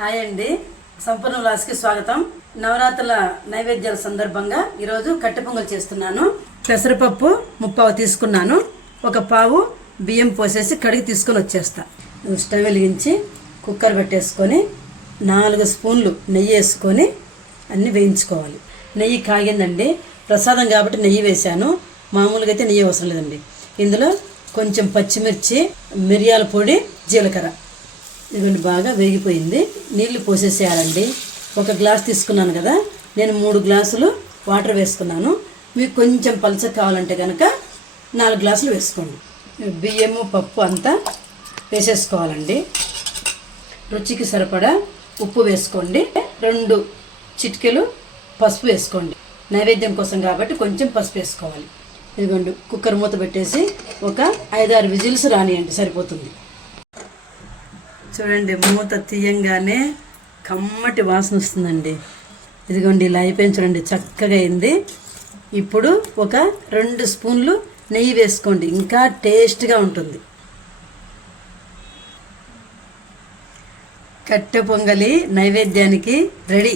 Hi అండి. సంపూర్ణ విలాస్కి స్వాగతం. నవరాత్రుల నైవేద్యాల సందర్భంగా ఈరోజు కట్టె పొంగల్ చేస్తున్నాను. పెసరపప్పు ముప్పావు తీసుకున్నాను. ఒక పావు బియ్యం పోసేసి కడిగి తీసుకొని వచ్చేస్తా. స్టవ్ వెలిగించి కుక్కర్ పెట్టేసుకొని నాలుగు స్పూన్లు నెయ్యి వేసుకొని అన్నీ వేయించుకోవాలి. నెయ్యి కాగిందండి. ప్రసాదం కాబట్టి నెయ్యి వేశాను. మామూలుగా అయితే నెయ్యి అవసరం లేదండి. ఇందులో కొంచెం పచ్చిమిర్చి మిరియాల పొడి జీలకర్ర. ఇదిగోండి బాగా వేగిపోయింది. నీళ్ళు పోసేసేయాలండి. ఒక గ్లాస్ తీసుకున్నాను కదా నేను మూడు గ్లాసులు వాటర్ వేసుకున్నాను. మీకు కొంచెం పలచ కావాలంటే కనుక నాలుగు గ్లాసులు వేసుకోండి. బియ్యము పప్పు అంతా వేసేసుకోవాలండి. రుచికి సరిపడా ఉప్పు వేసుకోండి. రెండు చిటికెలు పసుపు వేసుకోండి. నైవేద్యం కోసం కాబట్టి కొంచెం పసుపు వేసుకోవాలి. ఇదిగోండి కుక్కర్ మూత పెట్టేసి ఒక ఐదారు విజిల్స్ రానియండి సరిపోతుంది. చూడండి మూత తీయంగానే కమ్మటి వాసన వస్తుందండి. ఇదిగోండి ఇలా అయిపోయింది చూడండి చక్కగా అయింది. ఇప్పుడు ఒక రెండు స్పూన్లు నెయ్యి వేసుకోండి ఇంకా టేస్ట్గా ఉంటుంది. కట్టె పొంగలి నైవేద్యానికి రెడీ.